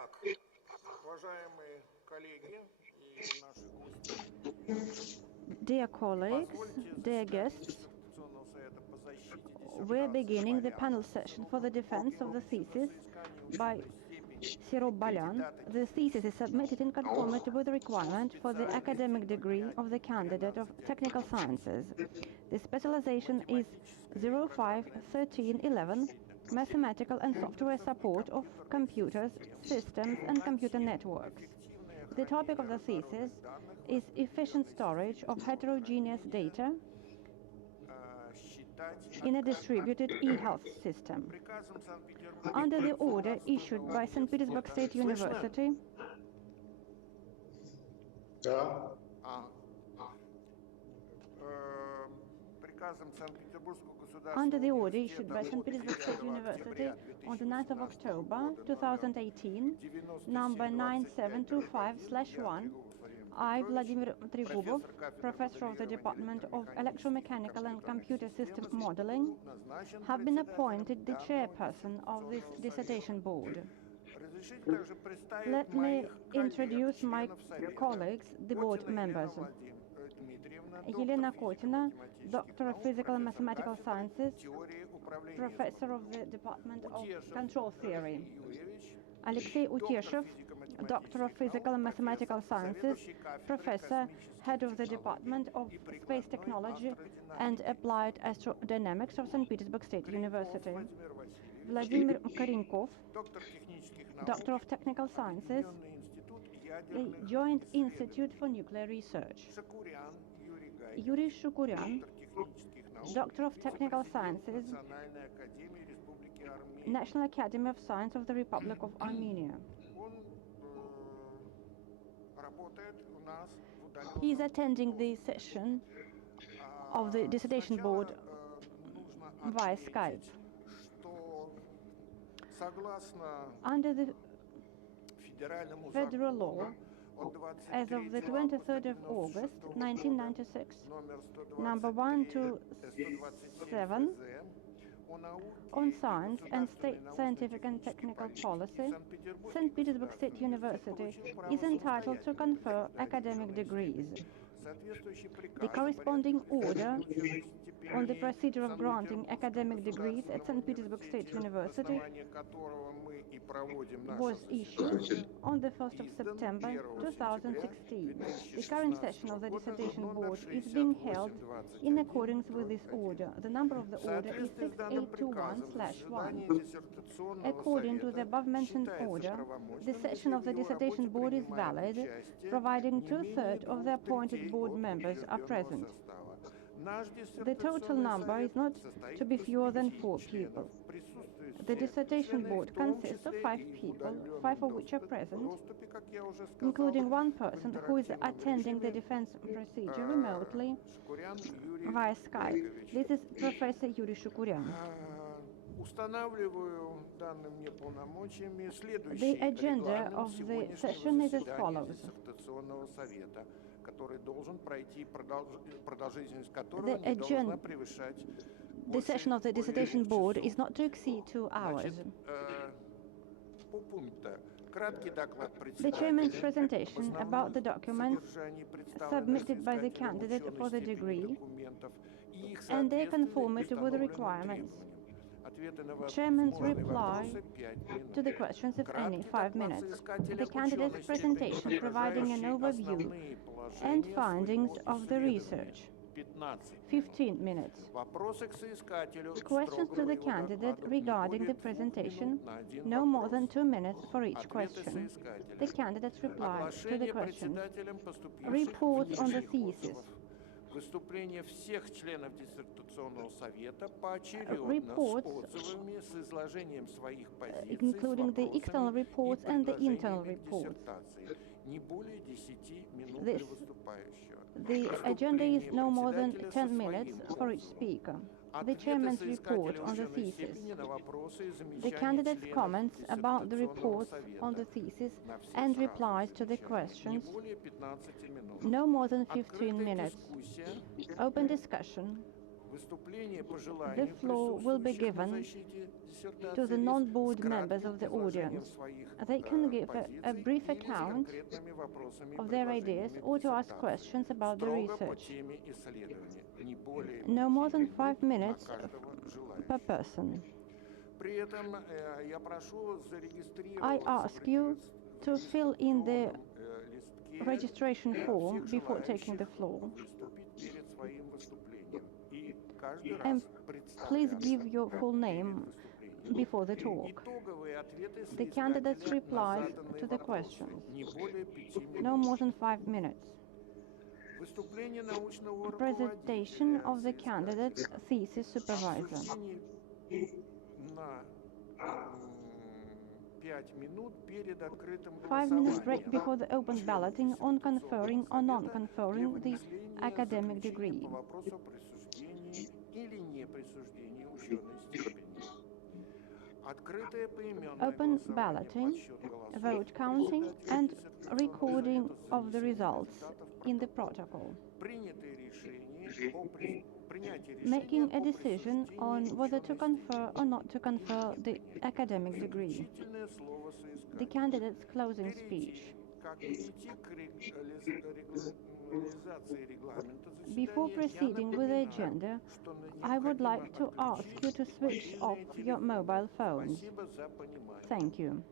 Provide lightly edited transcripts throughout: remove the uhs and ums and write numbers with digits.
Итак, уважаемые коллеги и наши гости, Dear colleagues, позвольте dear заседание guests, Диссертационного совета по защите we're beginning the диссертации panel Баляна session for the defense of the thesis by Serob Serob Balyan. The thesis is submitted in conformity with the requirement for the academic degree of the candidate of technical sciences. The specialization is 05-1311, mathematical and software support of computers, systems and computer networks. The topic of the thesis is efficient storage of heterogeneous data in a distributed e-health system. Under the order issued by St. Petersburg State University, under the order issued by St. Petersburg State University on the 9th of October 2018, number 9725/1, I, Vladimir Trigubov, professor of the Department of Electromechanical and Computer System Modeling, have been appointed the chairperson of this dissertation board. Let me introduce my colleagues, the board members. Елена Kotina, Doctor of Physical and Mathematical Sciences, Professor of the Department of Control Theory. Alexei Uteshev, Doctor of Physical and Mathematical Sciences, Professor, Head of the Department of Space Technology and Applied Astrodynamics of St. Petersburg State University. Vladimir Korenkov, Doctor of Technical Sciences, a Joint Institute for Nuclear Research. Yuri Shukuryan, Doctor of Technical Sciences, National Academy of Science of the Republic of Armenia. He is attending the session of the dissertation board via Skype. Under the federal law, as of the 23rd of August 1996, number 127, on science and state scientific and technical policy, St. Petersburg State University is entitled to confer academic degrees. The corresponding order on the procedure of granting academic degrees at St. Petersburg State University was issued on the 1st of September 2016. The current session of the dissertation board is being held in accordance with this order. The number of the order is 6821/1. According to the above-mentioned order, the session of the dissertation board is valid, providing 2/3 of the appointed board members are present. The total number is not to be fewer than 4 people. The dissertation board consists of 5 people, 5 of which are present, including 1 person who is attending the defense procedure remotely via Skype. This is Professor Yuri Shukuryan. The agenda of the session is as follows. The session of the dissertation board is not to exceed 2 hours. The chairman's presentation about the documents submitted by the candidate for the degree and their conformity with the requirements. Chairman's reply to the questions, if any, 5 minutes. The candidate's presentation providing an overview and findings of the research. 15 minutes. Questions to the candidate regarding the presentation, no more than 2 minutes for each question. The candidate's reply to the questions. Reports on the thesis. Выступления всех членов диссертационного совета поочередно Reports, с отзывами, с изложением своих позиций, including the external reports and the internal reports. Не более 10 минут для выступающего. The agenda is no more than 10 minutes for each speaker. The chairman's report on the thesis. The candidate's comments about the reports on the thesis and replies to the questions. No more than 15 minutes. Open discussion. The floor will be given to the non-board members of the audience. They can give a brief account of their ideas or to ask questions about the research. No more than 5 minutes per person. I ask you to fill in the registration form before taking the floor. And please give your full name before the talk. The candidates reply to the questions. No more than 5 minutes. Presentation of the candidate's thesis supervisor. 5 minutes break before the open balloting on conferring or non-conferring the academic degree. Open balloting, vote counting and recording of the results in the protocol. Making a decision on whether to confer or not to confer the academic degree. The candidate's closing speech. Before proceeding with the agenda, I would like to ask you to switch off your mobile phones. Thank you.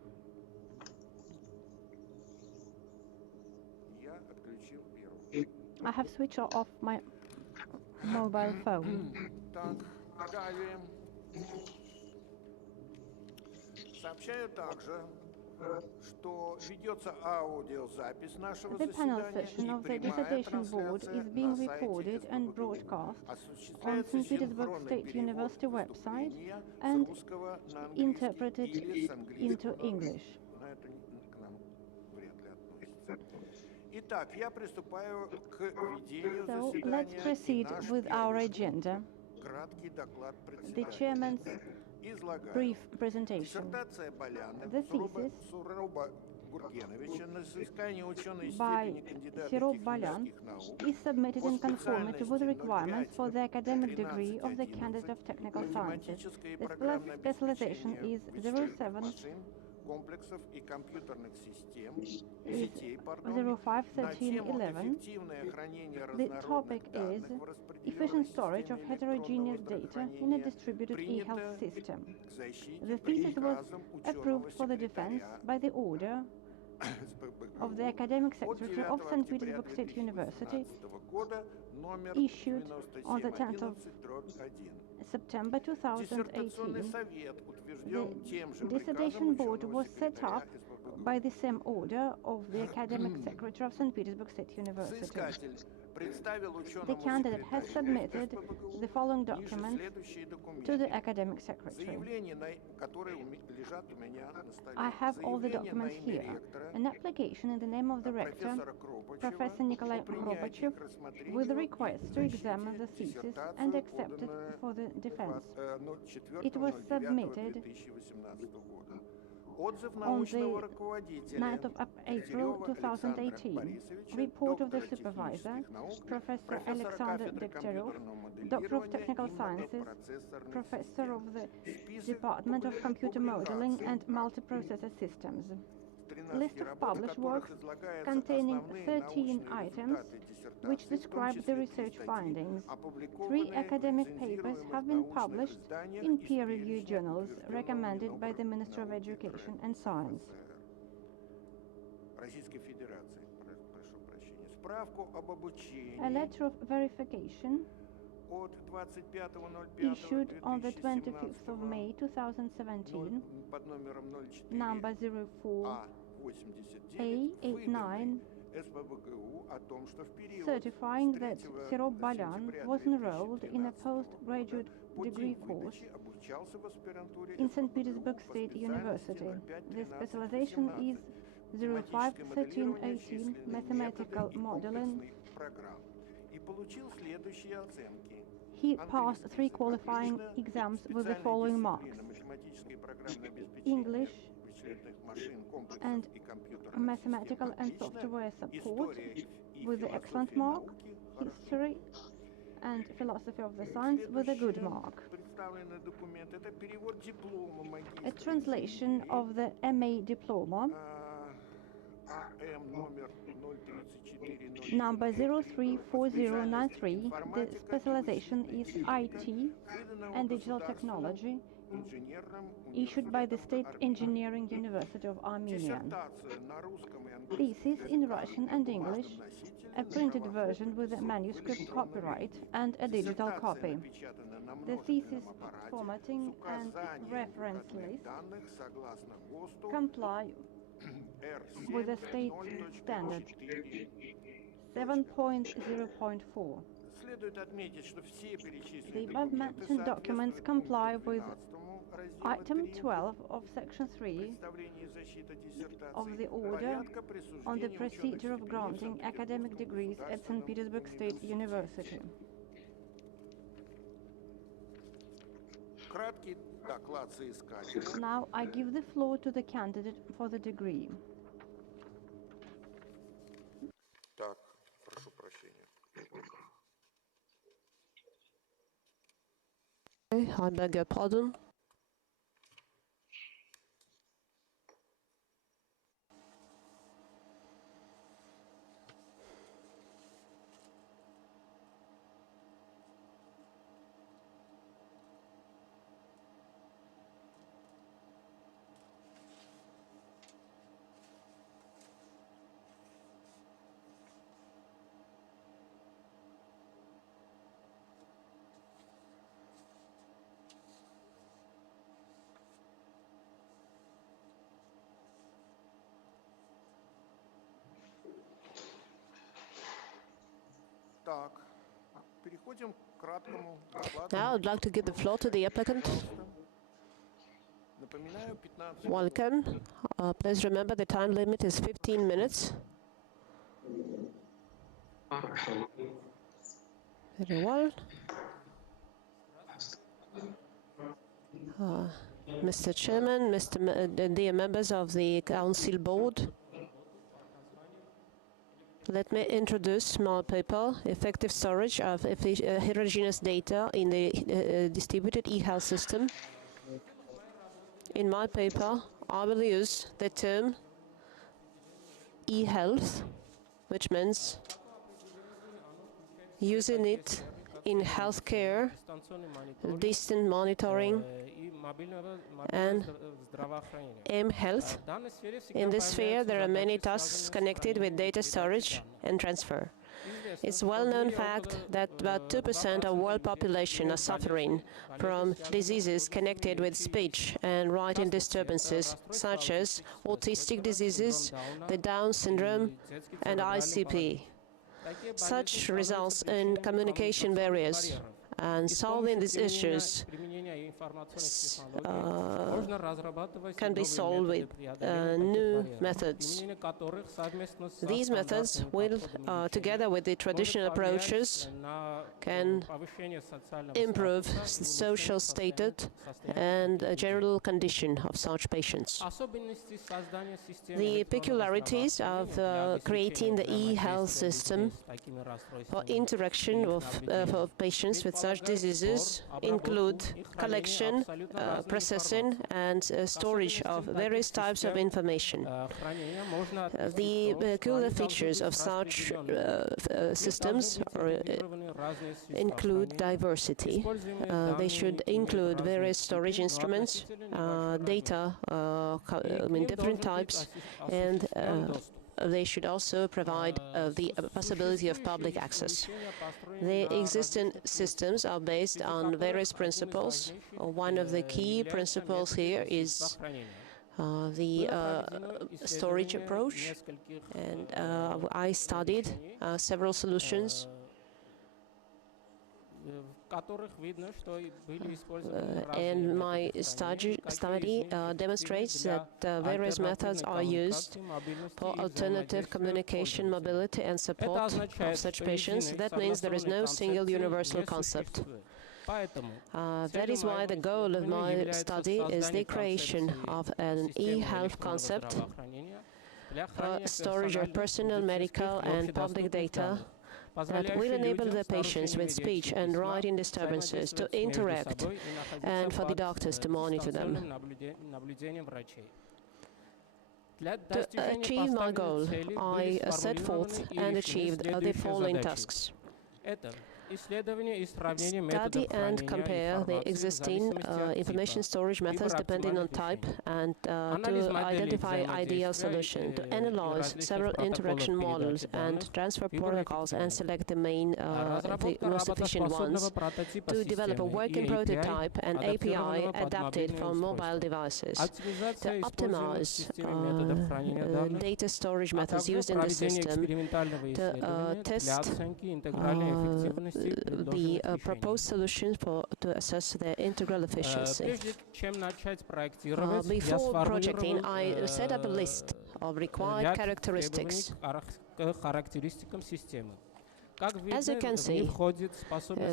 I have switched off my mobile phone. The panel session of the Dissertation Board is being recorded and broadcast on St. Petersburg State University website and interpreted into English. So let's proceed with our agenda. The chairman's brief presentation. The thesis by Serob Balyan is submitted in conformity with the requirements for the academic degree of the candidate of technical sciences. The specialization is 07 is 051311. The topic is efficient storage of heterogeneous data in a distributed e-health system. The thesis was approved for the defense by the order of the Academic Secretary of St. Petersburg State University, issued on the 10th of September 2018. The Dissertation Board was set up by the same order of the Academic Secretary of St. Petersburg State University. The candidate has submitted the following documents to the Academic Secretary. I have all the documents here. An application in the name of the rector, Professor Nikolai Robachev, with a request to examine the thesis and accept it for the defense. It was submitted on the 9th of April 2018. Report of the supervisor, Professor Alexander Degtyaryov, Doctor of Technical Sciences, Professor of the Department of Computer Modeling and Multiprocessor Systems. List of published works containing 13 items which describe the research findings. 3 academic papers have been published in peer-reviewed journals recommended by the Ministry of Education and Science. A letter of verification issued on the 25th of May 2017, number 04A89, certifying that Serob Balyan was enrolled in a postgraduate degree course in St. Petersburg State University. The specialization is 051318 Mathematical Modeling. He passed 3 qualifying exams with the following marks: English and Mathematical and Software Support with the excellent mark, History and Philosophy of the Science with a good mark. A translation of the MA diploma number 034093. The specialization is IT and Digital Technology, issued by the State Engineering University of Armenia. Thesis in Russian and English, a printed version with a manuscript copyright and a digital copy. The thesis formatting and reference list comply with the state standard 7.0.4. The above-mentioned documents comply with Item 12 of Section 3 of the Order on the Procedure of Granting Academic Degrees at St. Petersburg State University. Now I give the floor to the candidate for the degree. I beg your pardon. Now I'd like to give the floor to the applicant. Welcome. Please remember the time limit is 15 minutes. Very well. Mr. Chairman, dear members of the Council Board, let me introduce my paper, Effective Storage of Heterogeneous Data in the Distributed Ehealth System. In my paper, I will use the term Ehealth, which means using it in healthcare, distant monitoring, and Ehealth. In this sphere, there are many tasks connected with data storage and transfer. It's a well-known fact that about 2% of world population are suffering from diseases connected with speech and writing disturbances, such as autistic diseases, the Down syndrome, and ICP. Such results in communication barriers, and solving these issues can be solved with new methods. These methods will, together with the traditional approaches, can improve social status and general condition of such patients. The peculiarities of creating the e-health system for interaction of patients with such diseases include collection, processing, and storage of various types of information. The peculiar features of such systems include diversity. They should include various storage instruments, data in different types, and they should also provide the possibility of public access. The existing systems are based on various principles. One of the key principles here is the storage approach, and I studied several solutions and my study demonstrates that various methods are used for alternative communication, mobility, and support of such patients. That means there is no single universal concept. That is why the goal of my study is the creation of an e-health concept for storage of personal, medical, and public data that will enable the patients with speech and writing disturbances to interact and for the doctors to monitor them. To achieve my goal, I set forth and achieved the following tasks. Study and compare the existing information storage methods depending on type and to identify ideal solution, to analyze several interaction models and transfer protocols and select the most efficient ones, to develop a working prototype and API adapted for mobile devices, to optimize data storage methods used in the system, to test the proposed solutions to assess their integral efficiency. Before projecting, I set up a list of required characteristics. As you can see,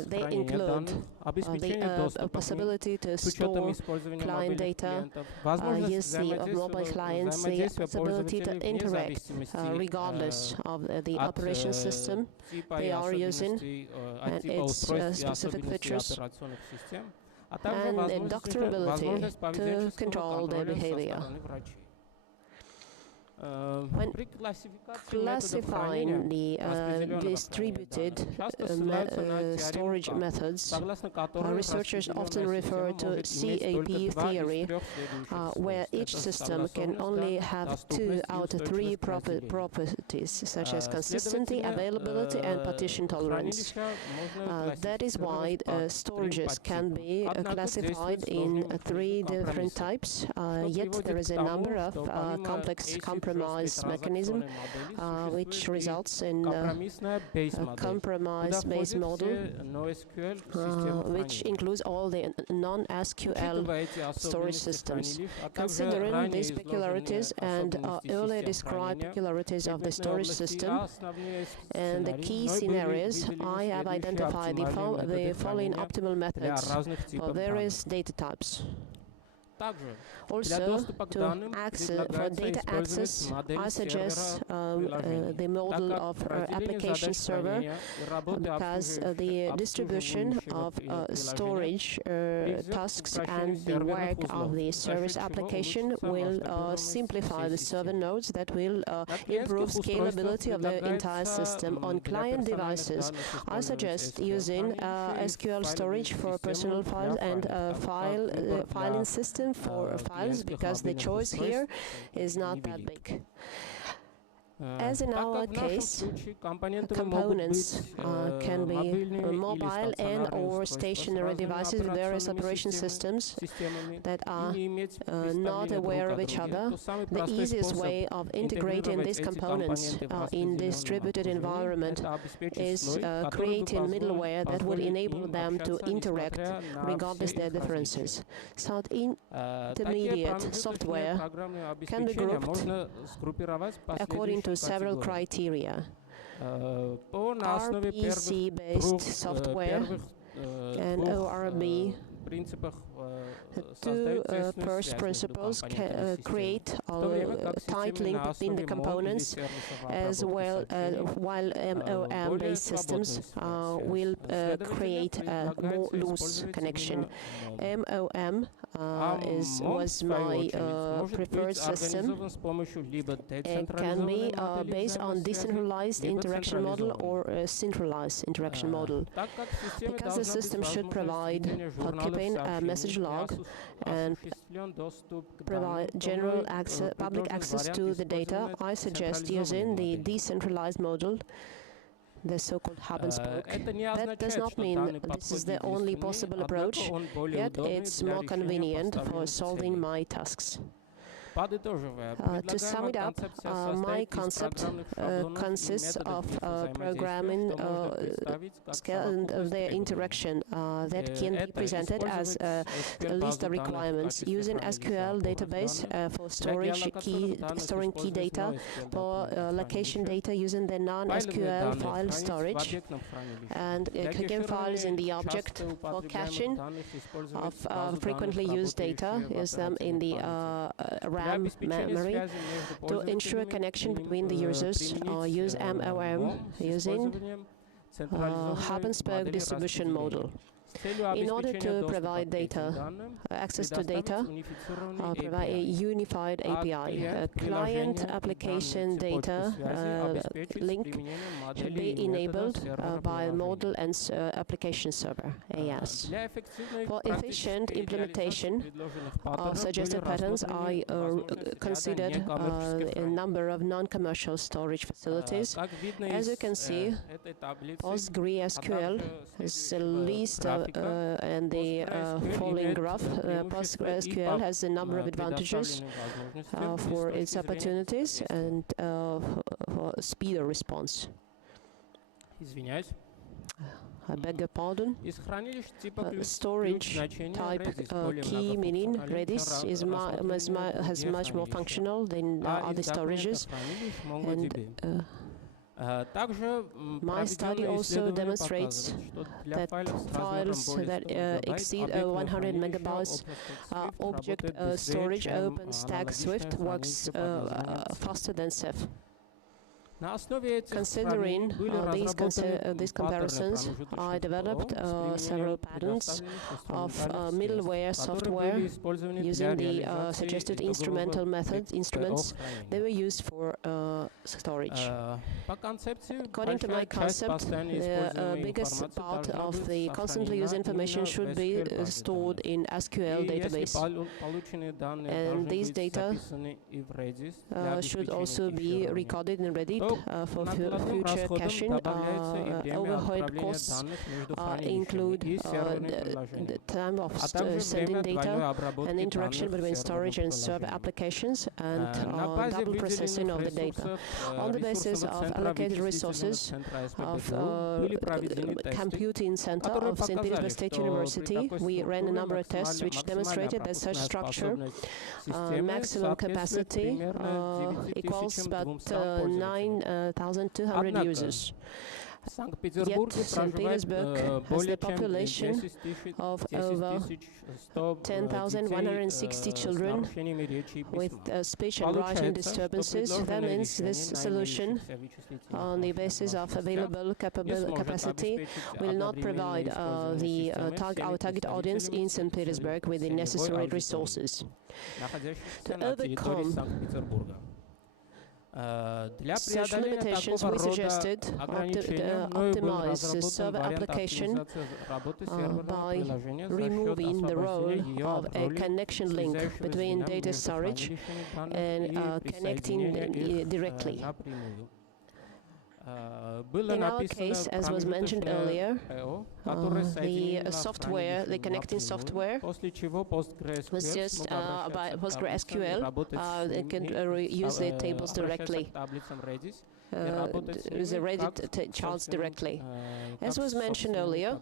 they include the possibility to store client data, use of mobile clients, the possibility to interact regardless of the operation system they are using and its specific features, and the doctor ability to control their behavior. When classifying the distributed storage methods, researchers often refer to CAP theory, where each system can only have 2 out of 3 properties, such as consistency, availability, and partition tolerance. That is why storages can be classified in 3 different types, yet there is a number of complex compromise mechanism, which results in a compromise-based model, which includes all the non-SQL storage systems. Considering these peculiarities and earlier described peculiarities of the storage system and the key scenarios, I have identified the following optimal methods for various data types. Also, for data access, I suggest the model of application server, because the distribution of storage tasks and the work of the service application will simplify the server nodes that will improve scalability of the entire system. On client devices, I suggest using SQL storage for personal files and filing system for files, because the choice here is not that big. As in our case, components can be mobile and or stationary devices with various operation systems that are not aware of each other. The easiest way of integrating these components in distributed environment is creating middleware that will enable them to interact regardless their differences. So intermediate software can be grouped according to several criteria. RPC-based software and ORB. Two first principles create a tight link between the components, as well while MOM-based systems will create a more loose connection. MOM was my preferred system. It can be based on decentralized interaction model or a centralized interaction model. Because the system should provide keeping a message log and provide general access, public access to the data, I suggest using the decentralized model, the so-called hub and spoke. That does not mean this is the only possible approach, yet it's more convenient for solving my tasks. To sum it up, my concept consists of programming scale and their interaction that can be presented as a list of requirements using SQL database for storing key data, for location data using the non-SQL file storage, and clicking files in the object for caching of frequently used data, use them in the RAM memory to ensure connection between the users, or use MOM using hub-and-spoke distribution model. In order to provide data, access to data, provide a unified API. Client application data link should be enabled by a model and application server, AS. For efficient implementation of suggested patterns, I considered a number of non-commercial storage facilities. As you can see, PostgreSQL is the least and the following graph. PostgreSQL has a number of advantages for its opportunities and for speed of response. I beg your pardon. Storage type key, meaning Redis, has much more functional than other storages. And my study also demonstrates that files that exceed 100 megabytes object storage OpenStack Swift works faster than Ceph. Considering these comparisons, I developed several patterns of middleware software using the suggested instrumental instruments. They were used for storage. According to my concept, the biggest part of the constantly used information should be stored in SQL database. And these data should also be recorded in Redis. For future caching, overhead costs include the time of sending data and interaction between storage and server applications and double processing of the data. On the basis of allocated resources of Computing Center of St. Petersburg State University, we ran a number of tests which demonstrated that such structure maximum capacity equals about 9,200 users. Yet, St. Petersburg has the population of over 10,160 children with speech and writing disturbances. That means this solution, on the basis of available capacity, will not provide our target audience in St. Petersburg with the necessary resources. To overcome such limitations, we suggested optimize the server application by removing the role of a connection link between data storage and connecting directly. In our case, as was mentioned earlier, the connecting software was just by PostgreSQL. It can use the tables directly, the Reddit charts directly. As was mentioned earlier,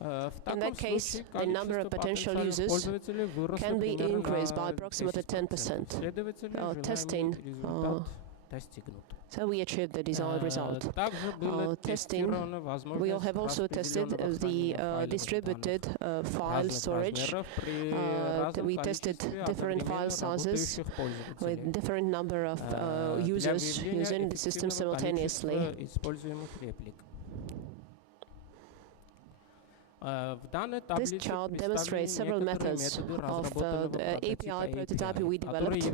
in that case, the number of potential users can be increased by approximately 10%. Testing so we achieved the desired result. Testing, we have also tested the distributed file storage. We tested different file sizes with different number of users using the system simultaneously. This chart demonstrates several methods of the API prototype we developed,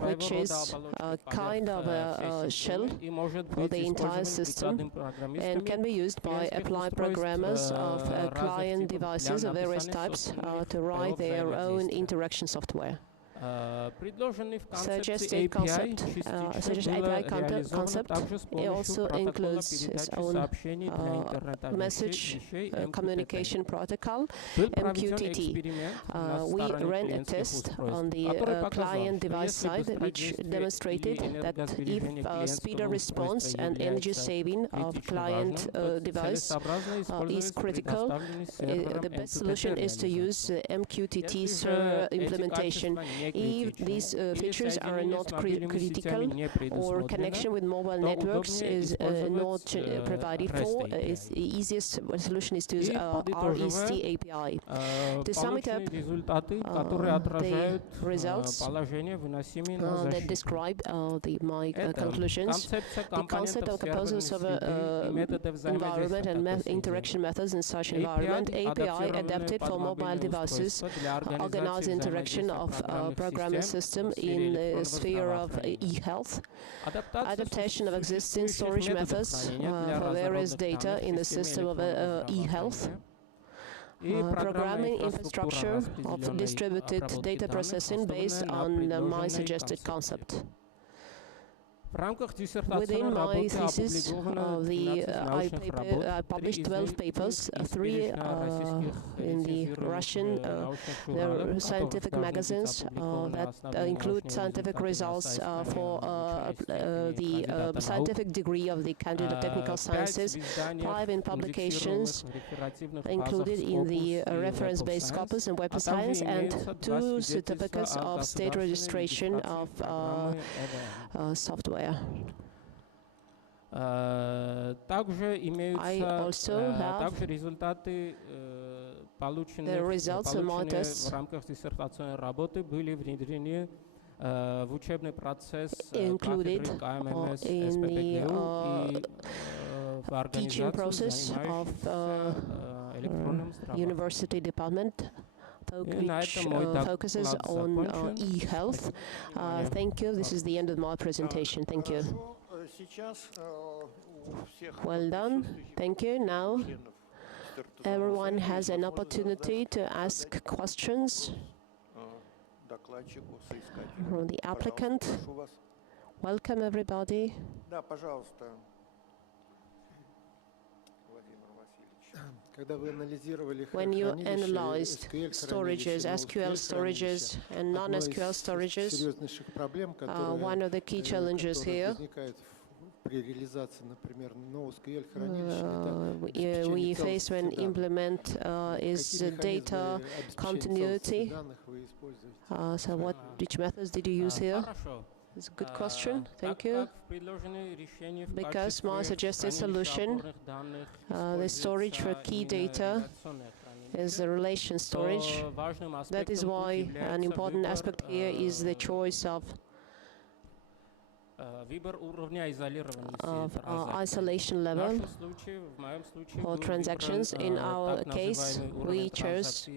which is a kind of a shell for the entire system and can be used by applied programmers of client devices of various types to write their own interaction software. Suggested API concept it also includes its own message communication protocol, MQTT. We ran a test on the client device side, which demonstrated that if speed of response and energy saving of client device is critical, the best solution is to use MQTT server implementation. If these features are not critical or connection with mobile networks is not provided for, the easiest solution is to use REST API. To sum it up, the results that describe my conclusions, the concept of composable server environment and interaction methods in such environment, API adapted for mobile devices, organized interaction of programming system in the sphere of Ehealth, adaptation of existing storage methods for various data in the system of Ehealth, programming infrastructure of distributed data processing based on my suggested concept. Within my thesis, I published 12 papers, 3 in the Russian scientific magazines that include scientific results for the scientific degree of the candidate technical sciences, 5 in publications included in the reference-based corpus in web science, and 2 certificates of state registration of software. I also have the results of my tests included in the teaching process of university department, which focuses on e-health. Thank you. This is the end of my presentation. Thank you. Well done. Thank you. Now, everyone has an opportunity to ask questions from the applicant. Welcome, everybody. When you analyzed storages, SQL storages and non-SQL storages, one of the key challenges here we face when implement is data continuity. So which methods did you use here? It's a good question. Thank you. Because my suggested solution, the storage for key data, is the relation storage. That is why an important aspect here is the choice of isolation level for transactions. In our case, we chose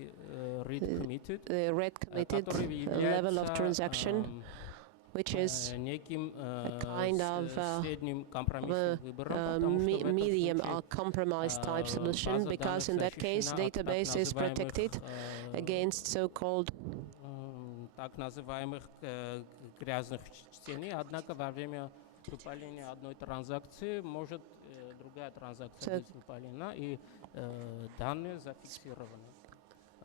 the red committed level of transaction, which is a kind of medium or compromise type solution, because in that case database is protected against so-called грязных чтений, однако во время выполнения одной транзакции может другая транзакция быть выполнена и данные зафиксированы.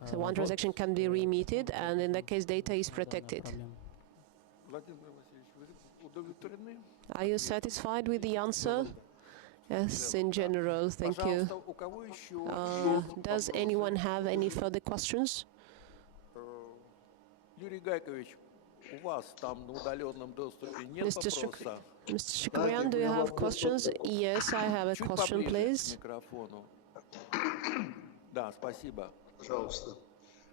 So one transaction can be remitted, and in that case data is protected. Are you satisfied with the answer? Yes, in general, thank you. Does anyone have any further questions? Mr. Shukrian, do you have questions? Yes, I have a question, please.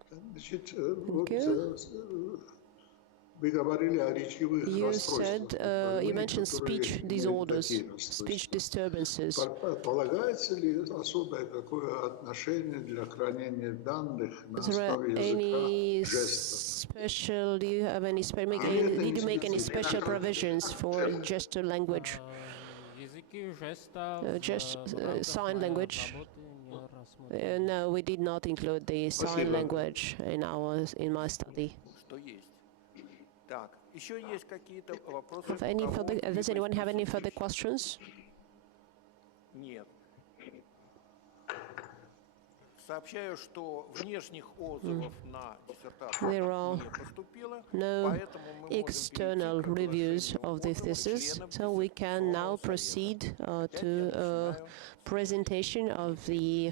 Thank you. You said, you mentioned speech disorders, speech disturbances. Is there any special, do you have any, did you make any special provisions for gesture language? Sign language? No, we did not include the sign language in my study. Does anyone have any further questions? There are no external reviews of the thesis, so we can now proceed to presentation of the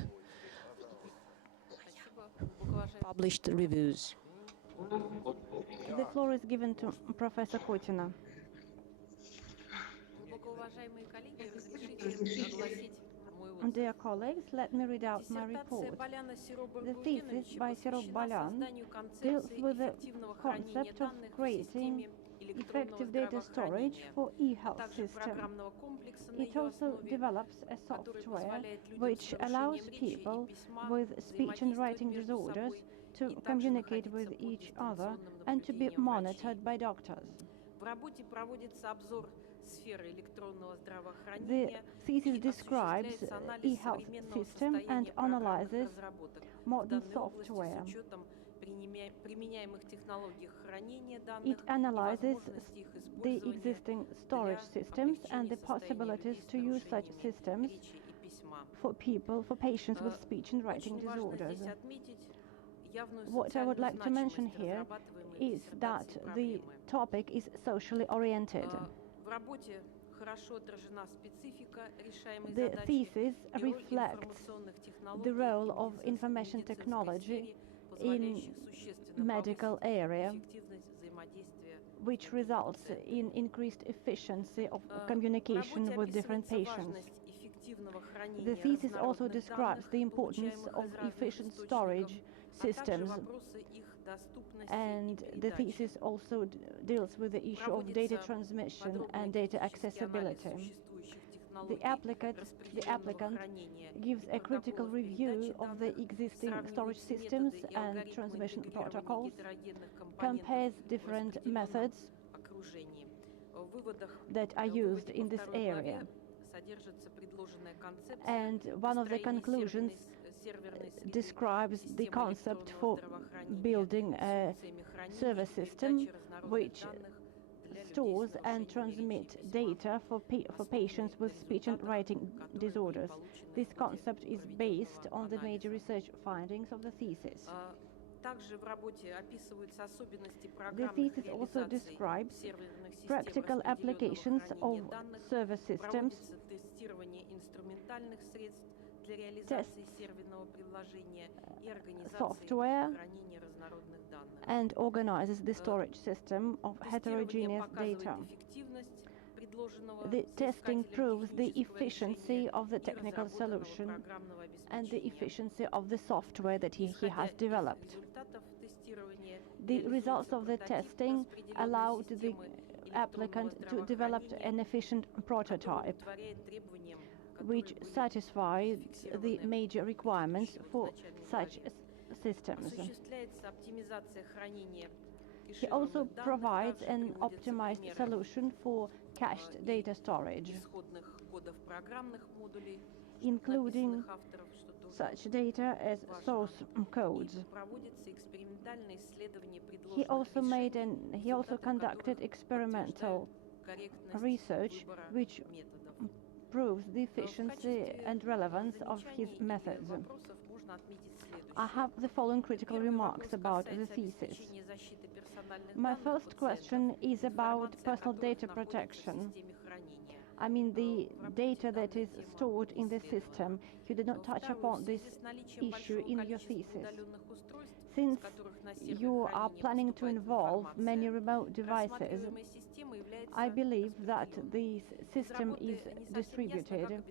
published reviews. The floor is given to Professor Kotina. Dear colleagues, let me read out my report. The thesis by Serob Balyan deals with the concept of creating effective data storage for e-health system. It also develops a software which allows people with speech and writing disorders to communicate with each other and to be monitored by doctors. The thesis describes e-health system and analyzes modern software. It analyzes the existing storage systems and the possibilities to use such systems for patients with speech and writing disorders. What I would like to mention here is that the topic is socially oriented. The thesis reflects the role of information technology in medical area, which results in increased efficiency of communication with different patients. The thesis also describes the importance of efficient storage systems, and the thesis also deals with the issue of data transmission and data accessibility. The applicant gives a critical review of the existing storage systems and transmission protocols, compares different methods that are used in this area. And one of the conclusions describes the concept for building a server system which stores and transmits data for patients with speech and writing disorders. This concept is based on the major research findings of the thesis. The thesis also describes practical applications of server systems, tests, software, and organizes the storage system of heterogeneous data. The testing proves the efficiency of the technical solution and the efficiency of the software that he has developed. The results of the testing allowed the applicant to develop an efficient prototype which satisfies the major requirements for such systems. He also provides an optimized solution for cached data storage, including such data as source codes. He also conducted experimental research which proves the efficiency and relevance of his methods. I have the following critical remarks about the thesis. My first question is about personal data protection. I mean the data that is stored in the system. You did not touch upon this issue in your thesis. Since you are planning to involve many remote devices, I believe that this system is distributed.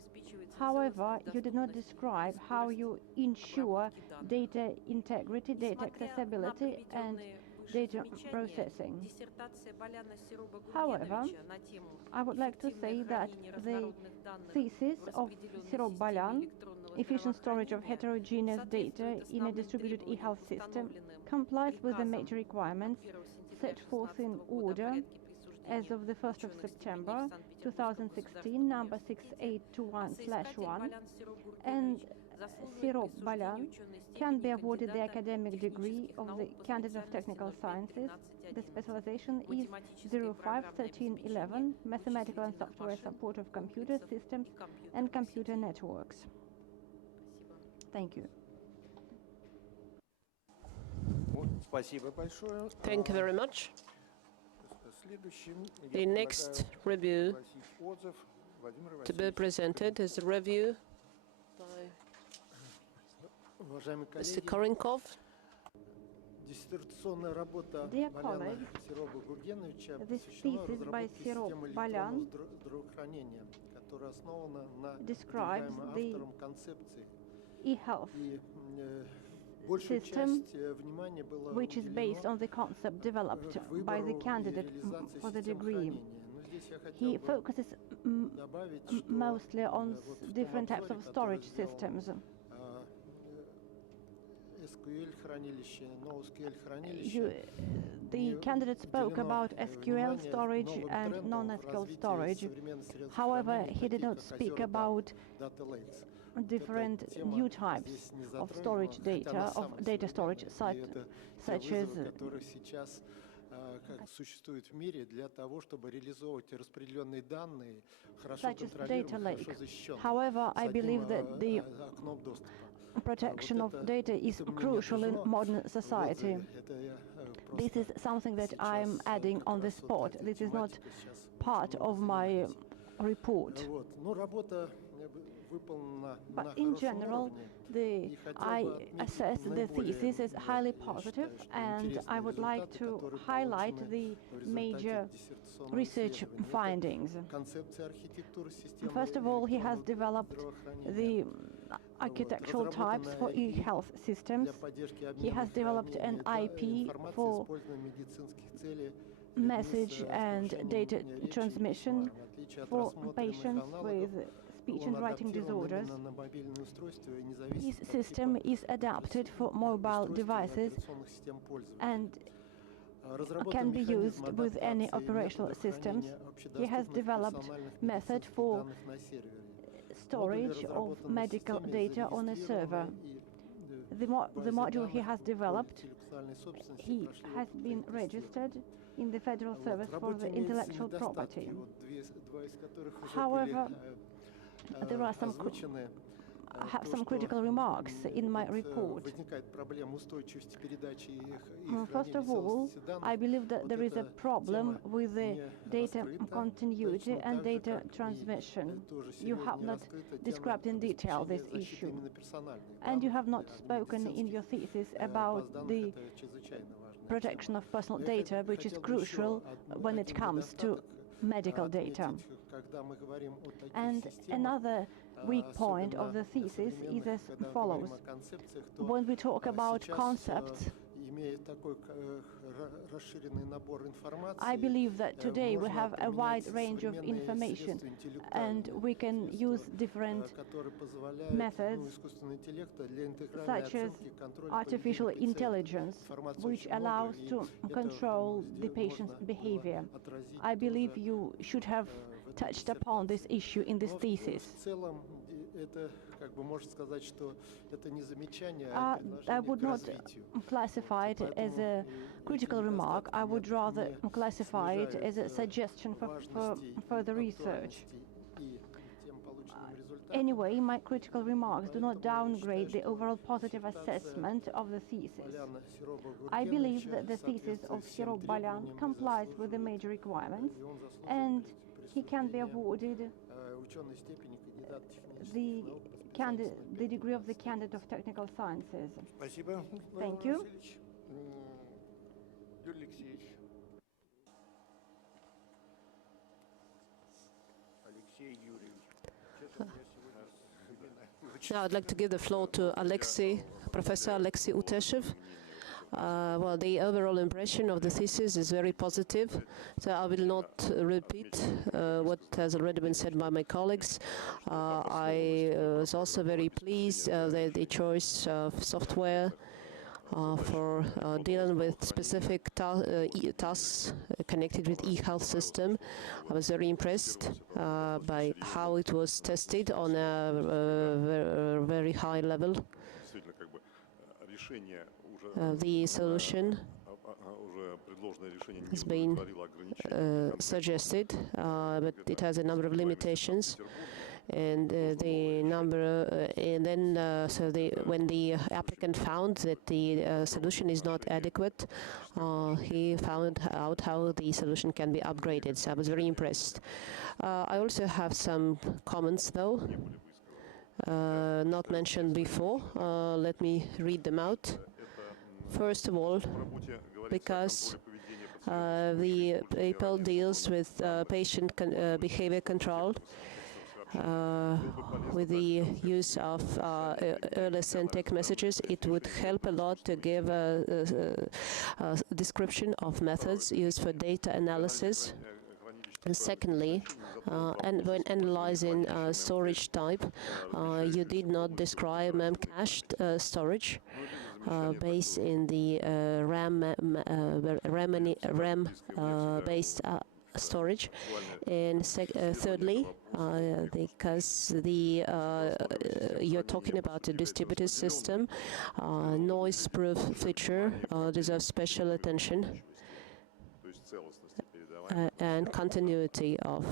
However, you did not describe how you ensure data integrity, data accessibility, and data processing. However, I would like to say that the thesis of Serob Balyan, efficient storage of heterogeneous data in a distributed e-health system, complies with the major requirements set forth in order as of the 1st of September 2016, number 6821/1, and Serob Balyan can be awarded the academic degree of the Candidate of Technical Sciences. The specialization is 05-1311, Mathematical and Software Support of Computer Systems and Computer Networks. Thank you. Thank you very much. The next review to be presented is a review by Mr. Korenkov. Dear colleagues, this thesis by Serob, Balyan describes the Ehealth system, which is based on the concept developed by the candidate for the degree. He focuses mostly on different types of storage systems. The candidate spoke about SQL storage and non-SQL storage. However, he did not speak about different new types of storage data, of data storage, such as data lake. However, I believe that the protection of data is crucial in modern society. This is something that I'm adding on the spot. This is not part of my report. But in general, I assess the thesis as highly positive, and I would like to highlight the major research findings. First of all, he has developed the architectural types for e-health systems. He has developed an IP for message and data transmission for patients with speech and writing disorders. His system is adapted for mobile devices and can be used with any operational systems. He has developed method for storage of medical data on a server. The module he has developed, he has been registered in the Federal Service for the Intellectual Property. However, there are some critical remarks in my report. First of all, I believe that there is a problem with the data continuity and data transmission. You have not described in detail this issue, and you have not spoken in your thesis about the protection of personal data, which is crucial when it comes to medical data. And another weak point of the thesis is as follows. When we talk about concepts, I believe that today we have a wide range of information, and we can use different methods, such as artificial intelligence, which allows to control the patient's behavior. I believe you should have touched upon this issue in this thesis. I would not classify it as a critical remark. I would rather classify it as a suggestion for further research. Anyway, my critical remarks do not downgrade the overall positive assessment of the thesis. I believe that the thesis of Serob Balyan complies with the major requirements, and he can be awarded the degree of the candidate of technical sciences. Thank you. Now I'd like to give the floor to Professor Alexei Uteshev. Well, the overall impression of the thesis is very positive, so I will not repeat what has already been said by my colleagues. I was also very pleased that the choice of software for dealing with specific tasks connected with e-health system. I was very impressed by how it was tested on a very high level. The solution has been suggested, but it has a number of limitations. And the number, and then when the applicant found that the solution is not adequate, he found out how the solution can be upgraded. So I was very impressed. I also have some comments, though, not mentioned before. Let me read them out. First of all, because the paper deals with patient behavior control with the use of early sent text messages. It would help a lot to give a description of methods used for data analysis. And secondly, and when analyzing storage type, you did not describe memcached storage based in the RAM-based storage. And thirdly, because you're talking about a distributed system, noise-proof feature deserves special attention. And continuity of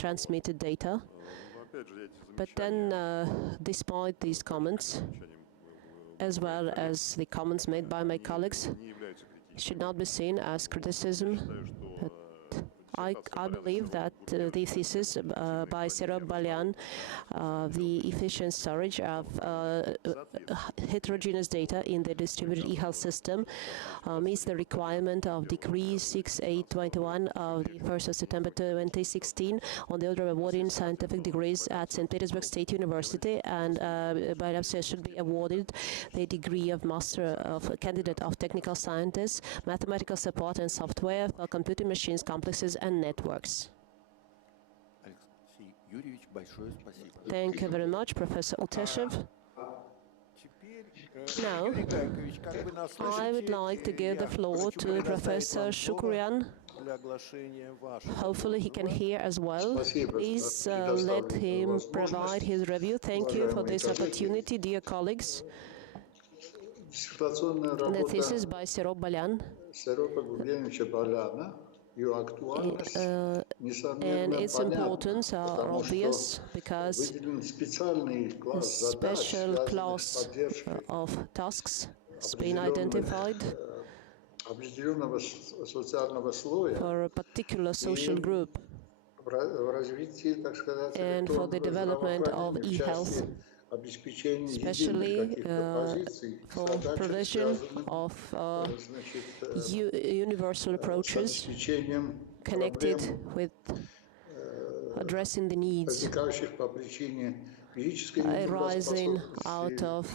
transmitted data. But then, despite these comments, as well as the comments made by my colleagues, should not be seen as criticism. I believe that the thesis by Serob, Balyan, the efficient storage of heterogeneous data in the distributed Ehealth system meets the requirement of Decree 6821 of the 1st of September 2016 on the order of awarding scientific degrees at St. Petersburg State University, and by upstairs should be awarded the degree of Master of Candidate of Technical Scientists, Mathematical Support and Software for Computing Machines, Complexes and Networks. Thank you very much, Professor Uteshev. Now, I would like to give the floor to Professor Shukrian. Hopefully he can hear as well. Please let him provide his review. Thank you for this opportunity, dear colleagues. The thesis by Serob, Balyan. And its importance are obvious because a special class of tasks has been identified for a particular social group and for the development of e-health, especially for provision of universal approaches connected with addressing the needs arising out of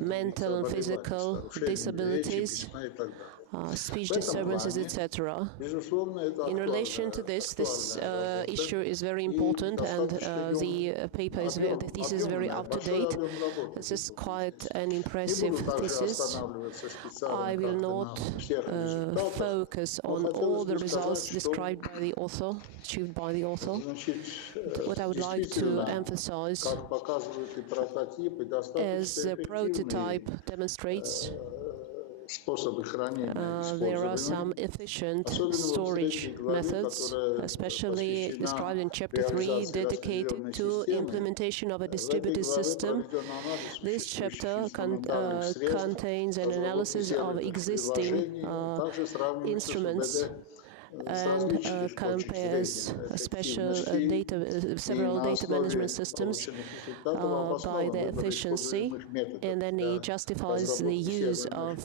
mental and physical disabilities, speech disturbances, etc. In relation to this issue is very important, and the thesis is very up to date. This is quite an impressive thesis. I will not focus on all the results described by the author, achieved by the author. What I would like to emphasize, as the prototype demonstrates, there are some efficient storage methods, especially described in Chapter 3, dedicated to implementation of a distributed system. This chapter contains an analysis of existing instruments and compares several data management systems by their efficiency, and then he justifies the use of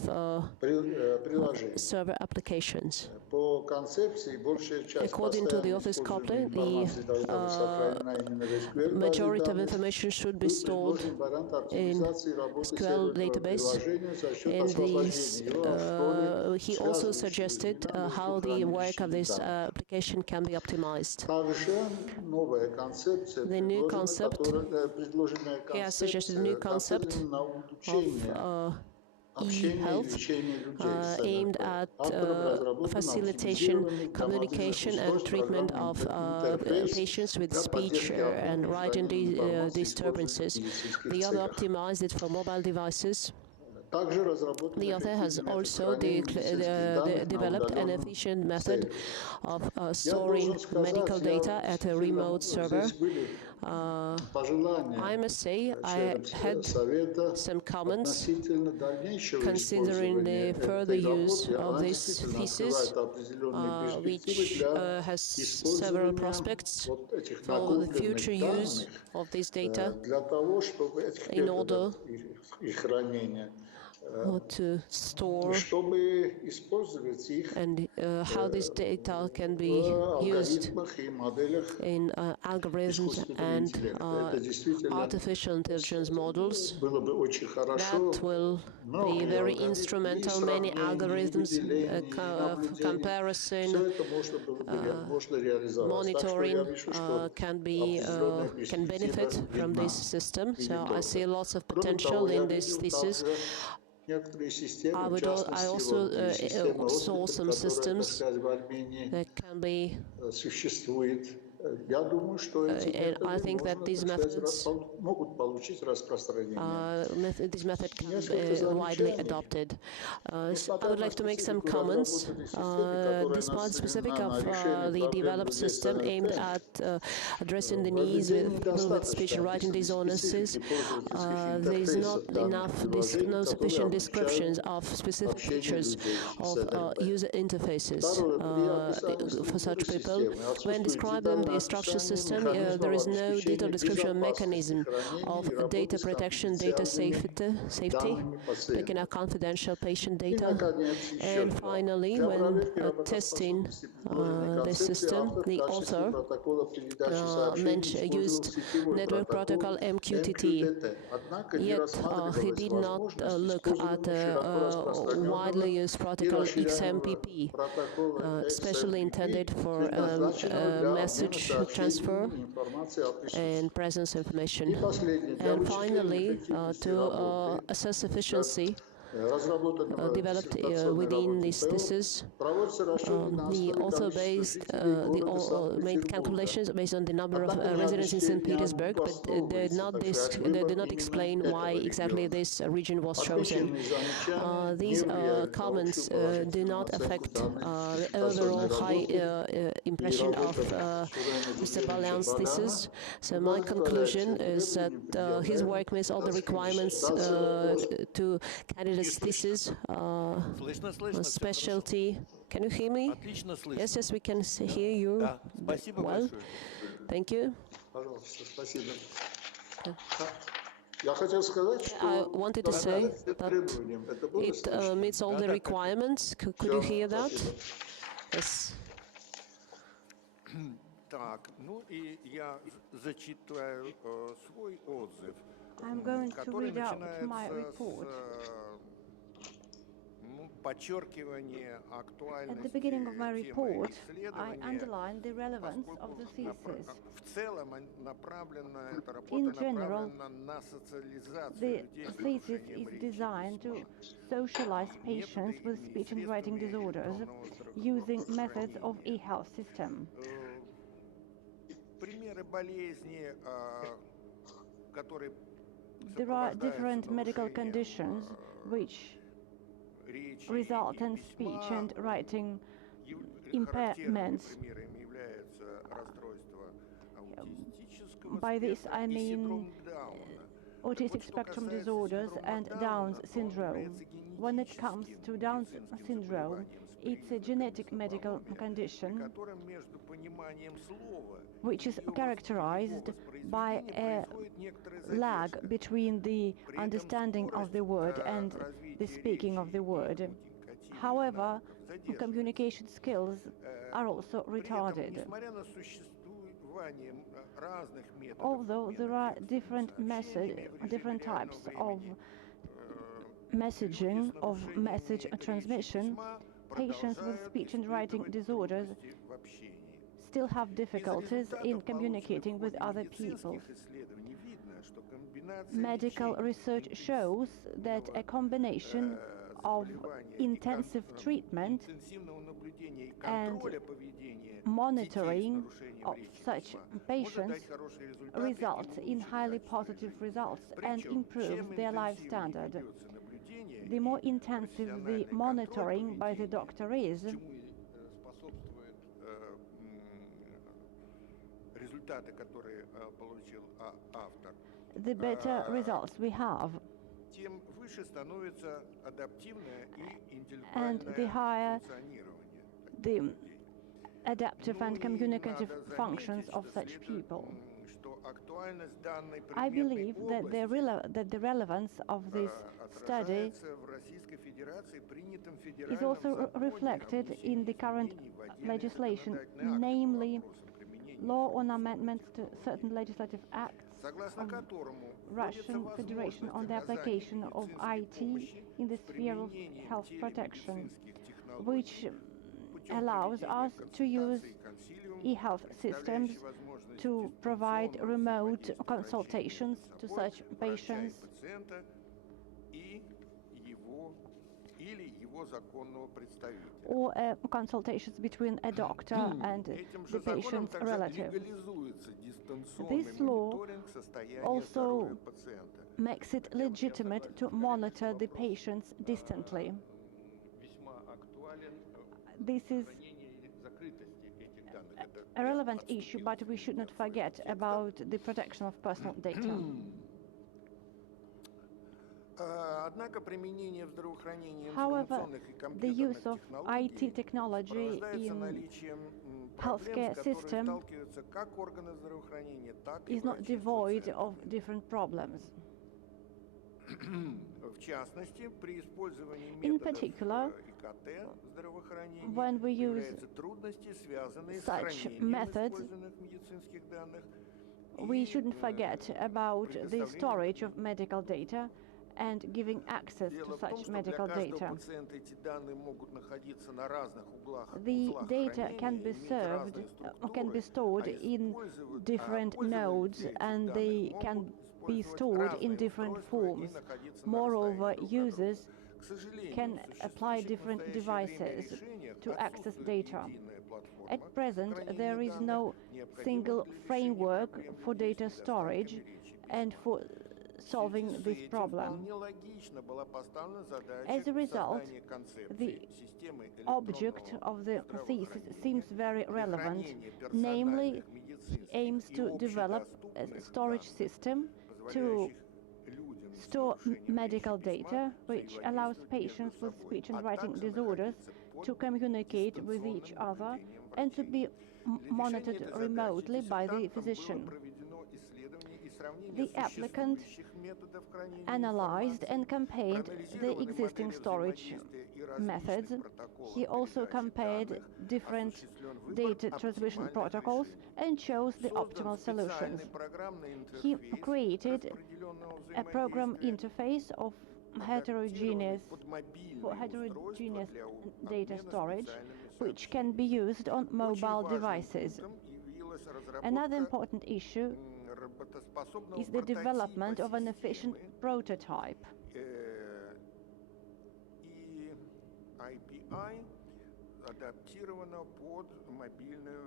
server applications. According to the author's couplet, the majority of information should be stored in SQL database, and he also suggested how the work of this application can be optimized. The new concept, he has suggested a new concept of e-health aimed at facilitation, communication and treatment of patients with speech and writing disturbances. The other optimized it for mobile devices. The author has also developed an efficient method of storing medical data at a remote server. I must say I had some comments considering the further use of this thesis, which has several prospects for the future use of this data in order to store чтобы использовать их and how this data can be used алгоритмах и моделях in algorithms искусственного and интеллекта. Это действительно artificial intelligence models. было бы очень хорошо. That will be very instrumental. Many algorithms, comparison, monitoring can benefit from this system. So I see lots of potential in this thesis. I also saw some systems that can be, and I think that these methods can be widely adopted. So I would like to make some comments. Despite the specific of the developed system aimed at addressing the needs of people with speech and writing disorders, there is not enough, no sufficient descriptions of specific features of user interfaces for such people. When describing the structure system, there is no detailed description of mechanism of data protection, data safety, taking out confidential patient data. And finally, when testing the system, the author used network protocol MQTT, yet he did not look at widely used protocol XMPP, especially intended for message transfer and presence information. And finally, to assess efficiency developed within this thesis, the author made calculations based on the number of residents in St. Petersburg, but they did not explain why exactly this region was chosen. These comments do not affect the overall high impression of Mr. Balyan's thesis. So my conclusion is that his work meets all the requirements to candidates' thesis, specialty. Can you hear me? Yes, yes, we can hear you well. Thank you. I wanted to say that it meets all the requirements. Could you hear that? Yes. Так, ну и я зачитаю свой отзыв, который начинается с подчеркивания актуальности At the beginning of my report, I исследования, underlined the relevance of the thesis. В целом направлена эта работа In general, направлена на социализацию the людей с thesis нарушением is речи. designed to socialize patients with speech and writing disorders using methods of Ehealth system. Примеры болезни, которые There are different medical conditions which result in speech and writing impairments. By this I mean autistic spectrum disorders and Down's syndrome. When it comes to Down's syndrome, it's a genetic medical condition which is characterized by a lag between the understanding of the word and the speaking of the word. However, communication skills are also retarded. Although there are different types of messaging, of message transmission, patients with speech and writing disorders still have difficulties in communicating with other people. Medical research shows that a combination of intensive treatment and monitoring of such patients results in highly positive results and improves their life standard. The more intensive the monitoring by the doctor is, the better results we have, and the higher the adaptive and communicative functions of such people. актуальность данной I предметной believe that the relevance of this study отражается в Российской Федерации принятом is федеральном also законе reflected о in the внесении current изменений в отдельные legislation, законодательные акты по namely вопросам применения law on информационных amendments to certain технологий, legislative acts согласно of которому Russian Federation on the application of IT in the sphere of health protection, which allows us to use e-health systems to provide remote consultations to such patients or consultations between a doctor and the patient's relatives. This law also makes it legitimate to monitor the patients distantly. This is a relevant issue, but we should not forget about the protection of personal data. However, the use of IT technology in healthcare system is not devoid of different problems. In particular, when we use such methods, we shouldn't forget about the storage of medical data and giving access to such medical data. The data can be stored in different nodes, and they can be stored in different forms. Moreover, users can apply different devices to access data. At present, there is no single framework for data storage and for solving this problem. As a result, the object of the thesis seems very relevant, namely, he aims to develop a storage system to store medical data, which allows patients with speech and writing disorders to communicate with each other and to be monitored remotely by the physician. The applicant analyzed and compared the existing storage methods. He also compared different data transmission protocols and chose the optimal solutions. He created a program interface of heterogeneous data storage, which can be used on mobile devices. Another important issue is the development of an efficient prototype.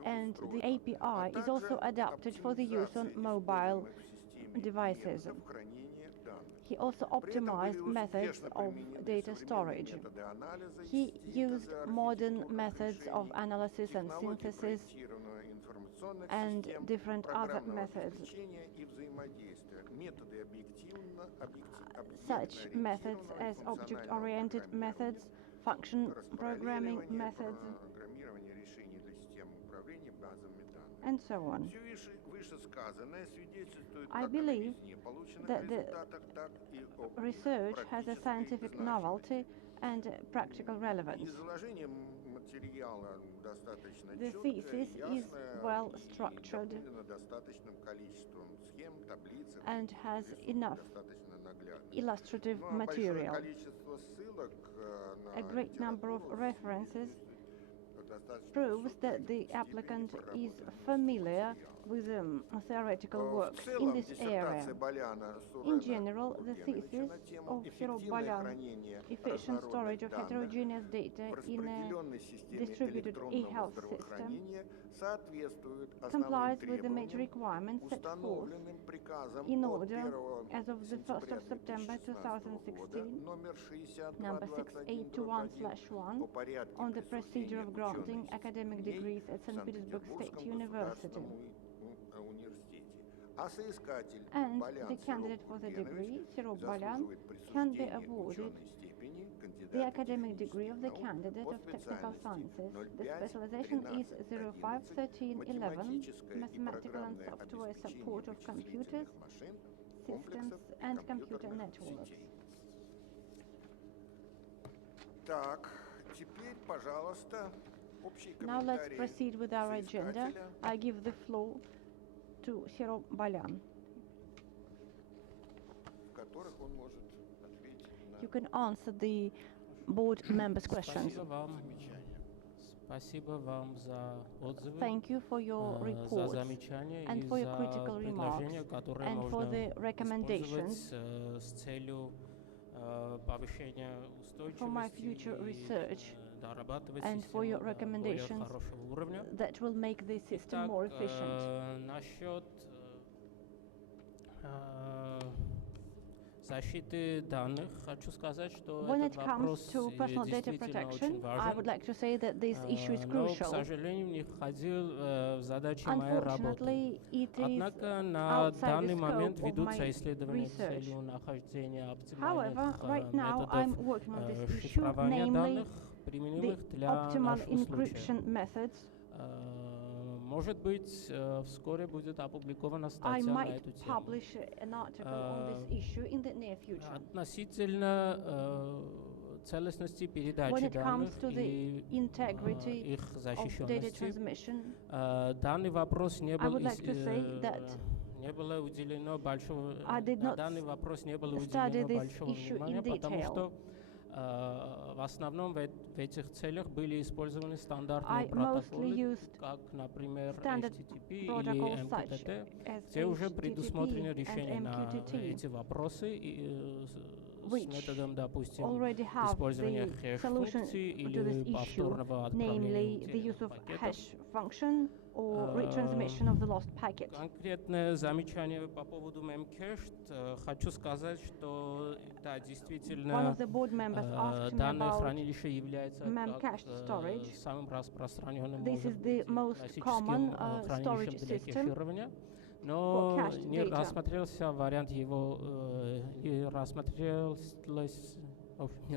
And the API is also adapted for the use on mobile devices. He also optimized methods of data storage. He used modern methods of analysis and synthesis and different other methods. Such methods as object-oriented methods, function programming methods, and so on. I believe that the research has a scientific novelty and practical relevance. The thesis is well structured and has enough illustrative material. A great number of references proves that the applicant is familiar with theoretical works in this area. In general, the thesis of Serob Balyan, efficient storage of heterogeneous data in a distributed e-health system, complies with the major requirements set forth in order as of the 1st of September 2016, number 6821/1, on the procedure of granting academic degrees at St. Petersburg State University. And the candidate for the degree, Serob Balyan, can be awarded the academic degree of the candidate of technical sciences. The specialization is 051311, mathematical and software support of computers, systems and computer networks. Так, теперь, пожалуйста, общий Now let's комментарий proceed with our agenda. соискателя. I give the floor to Serob Balyan. В которых он может ответить на You can answer the board members' questions. Спасибо вам за отзывы, Thank you for your за reports замечания and и for your за critical remarks предложения, которые and for можно the recommendations использовать с целью повышения for my future устойчивости research и дорабатывать and for your систему до более recommendations хорошего уровня. that will make the system Итак, more efficient. насчет защиты данных хочу сказать, что When этот it comes вопрос to personal data действительно очень protection, I would важен. like to say that this issue is Но, к crucial. сожалению, не входил в задачи моей работы. Unfortunately, it is Однако на outside данный the момент scope of ведутся my исследования с research. целью нахождения However, оптимальных right now I'm методов working on this issue, шифрования namely данных, the применимых для optimal нашего случая. encryption methods. Может быть, вскоре будет опубликована I статья на might эту тему. publish an article on this issue in the near future. Относительно целостности When передачи it данных comes to the и integrity их of data защищенности, transmission, данный вопрос не I был would like to say that не было уделено большого I did на not данный вопрос не было study уделено this большого issue внимания, in потому detail. что в основном в этих целях были использованы I стандартные mostly протоколы, used как, например, standard HTTP или protocols such MQTT, as где уже HTTP предусмотрены and решения на MQTT, эти вопросы и, с which методом, допустим, already have использования the solution хэш-функций to или this issue, повторного отправления namely the use of пакетов. hash function or retransmission of the lost packet. Конкретное замечание по поводу Memcached. Хочу сказать, что да, One действительно of the board members asked me данное about хранилище является как, Memcached storage. самым распространенным, This может is the быть, most классическим common хранилищем storage для system кэширования. for Но cached не data. рассмотрелся вариант его, не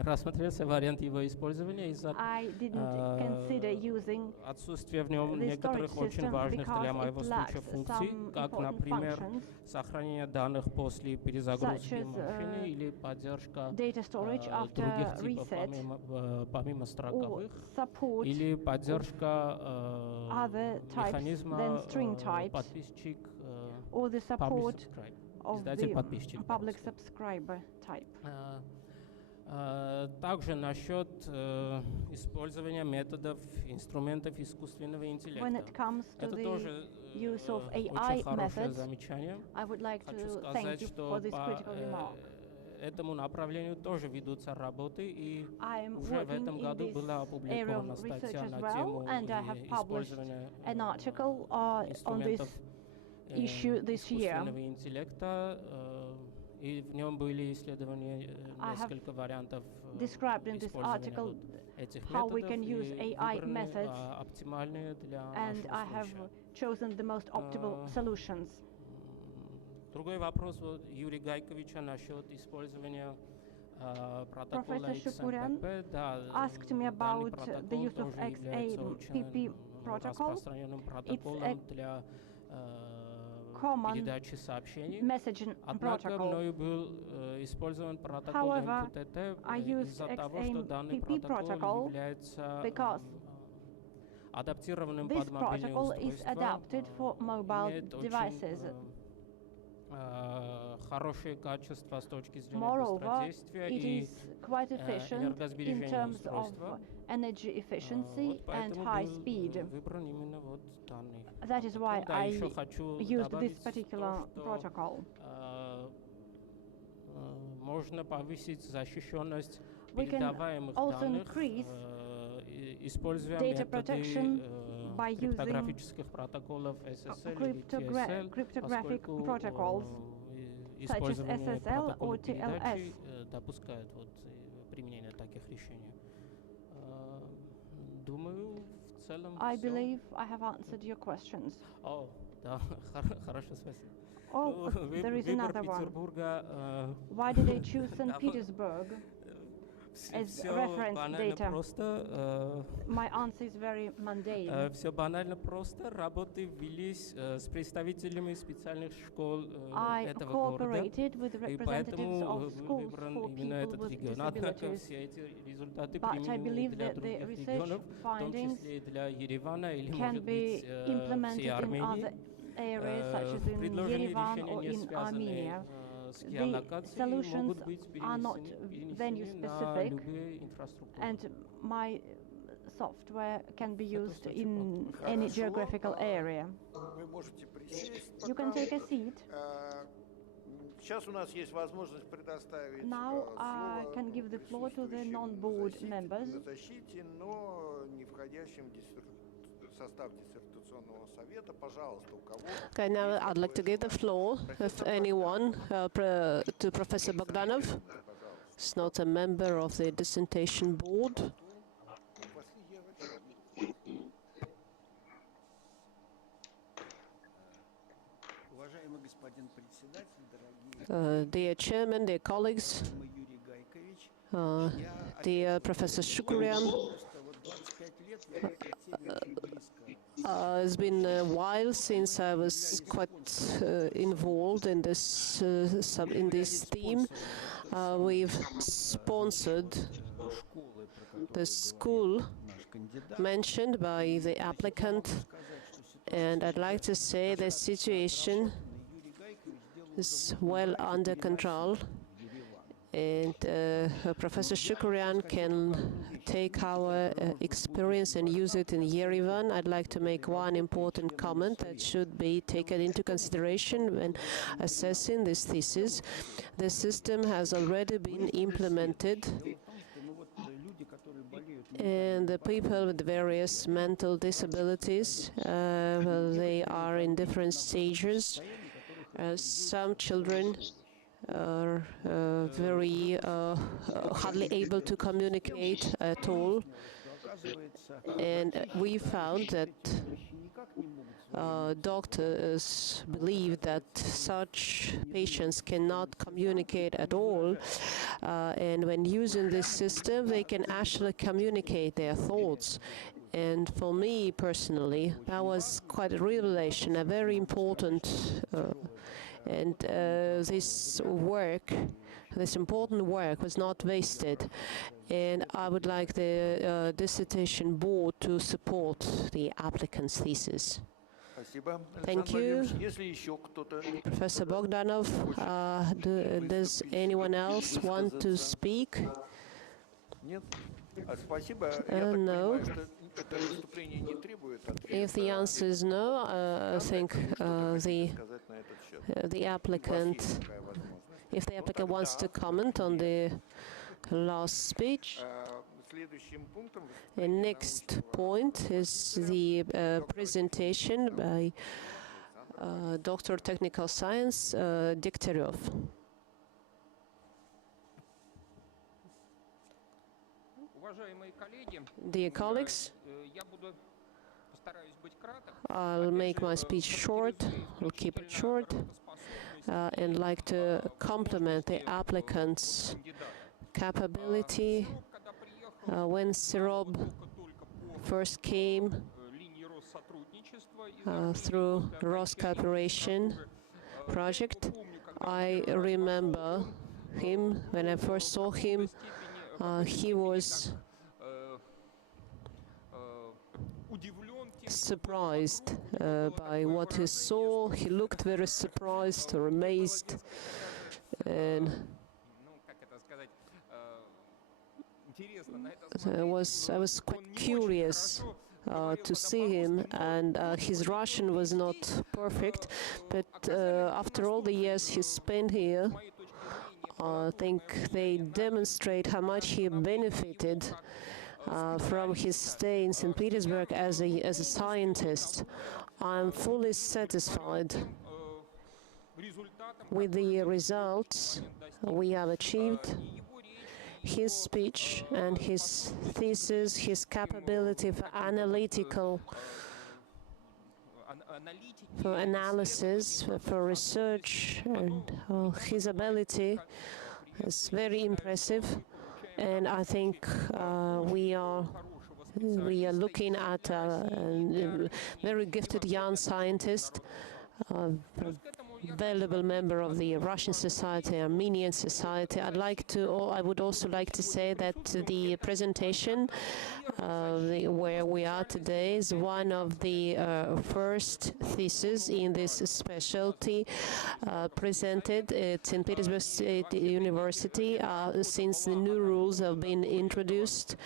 рассмотрелся вариант его использования из-за I didn't consider using отсутствия в нем the некоторых storage очень system важных because для it моего случая lacks функций, some как, important например, functions, сохранение данных после перезагрузки such as, машины или поддержка data storage after других типов reset, помимо or строковых, support или поддержка other types than механизма string types, подписчик, or the support publish subscribe, of the издатель-подписчик. public subscriber type. Также насчет использования методов, инструментов искусственного When интеллекта. it comes to Это the тоже use of очень AI хорошее methods, замечание. I would like Хочу to сказать, thank you что for this по critical remark. этому направлению тоже ведутся работы, и I am уже в working этом in году this была area опубликована of research статья as на well, тему and I have published использования an article on this инструментов issue this year. искусственного интеллекта, и в нем были исследования I have несколько вариантов described in this использования article вот этих how we методов, can use и AI выбраны methods, оптимальные для and нашего I have случая. chosen the most optimal solutions. Другой вопрос вот Юрия Гайковича насчет использования протокола Professor Shukurian XMPP. Да, asked me данный about протокол the use of тоже является XMPP очень protocol. распространенным a протоколом для common передачи сообщений. messaging Однако protocol. мною был использован протокол However, MQTT I used из-за того, что данный XMPP протокол protocol является because адаптированным this под мобильные protocol is устройства, adapted for mobile имеет очень devices. хорошее качество с точки зрения Moreover, быстродействия it и is quite efficient in энергосбережения terms of устройства. energy efficiency Вот and поэтому high был speed. выбран именно вот данный That is why протокол. Да, I еще хочу used добавить this particular то, что protocol. можно повысить защищенность We can передаваемых also данных, increase используя data методы protection by using криптографических протоколов SSL или TSL, cryptographic поскольку protocols использование SSL or протокола передачи TLS. допускает вот применение таких решений. Думаю, в целом I всё. believe I have answered your questions. О, да, хорошо, спасибо. Oh, there is Выбор another one. Петербурга Why did I choose St. Petersburg? as Всё reference банально data. просто. My answer is very mundane. Все банально просто. Работы велись с представителями специальных школ I этого города. cooperated with И representatives поэтому of schools выбран for именно people этот with регион. Однако disabilities. все эти результаты But I применены believe для that the других research регионов, в том findings числе и для Еревана или, can может быть, be всей implemented in Армении. other areas, such as in Предложенные Yerevan решения, or не in связанные Armenia. с The геолокацией, solutions могут быть are not перенесены venue на specific, любые инфраструктуры. and my software can be used in any geographical area. Вы можете присесть You can пока. take a seat. Сейчас у нас есть возможность предоставить Now I слово can give the floor to the присутствующим non-board на members. защите, но не входящим в состав диссертационного совета. Пожалуйста, у кого? Okay, now I'd like to give the floor, if anyone, to Professor Bogdanov. He's not a member of the dissertation board. Dear Chairman, dear colleagues, dear Professor Shukurian, it's been a while since I was quite involved in this theme. We've sponsored the school mentioned by the applicant, and I'd like to say the situation is well under control, and Professor Shukurian can take our experience and use it in Yerevan. I'd like to make one important comment that should be taken into consideration when assessing this thesis. The system has already been implemented, and the people with various mental disabilities, well, they are in different stages. Some children are very hardly able to communicate at all, and we found that doctors believe that such patients cannot communicate at all, and when using this system they can actually communicate their thoughts. And for me personally, that was quite a revelation, a very important and this important work was not wasted, and I would like the dissertation board to support the applicant's thesis. Thank you, Professor Bogdanov. Does anyone else want to speak? No. If the answer is no, I think the applicant, if the applicant wants to comment on the last speech. The next point is the presentation by Doctor of Technical Science, Degtyaryov. Dear colleagues, I'll make my speech short, I'll keep it short, and like to compliment the applicant's capability. When Serob first came through Ross Cooperation project, I remember him. When I first saw him, he was surprised by what he saw. He looked very surprised or amazed, and I was quite curious to see him, and his Russian was not perfect, but after all the years he spent here, I think they demonstrate how much he benefited from his stay in St. Petersburg as a scientist. I'm fully satisfied with the results we have achieved. His speech and his thesis, his capability for analysis, for research, and his ability is very impressive. And I think we are looking at a very gifted young scientist, a valuable member of the Russian society, Armenian society. I would also like to say that the presentation where we are today is one of the first theses in this specialty presented at St. Petersburg State University since the new rules have been introduced.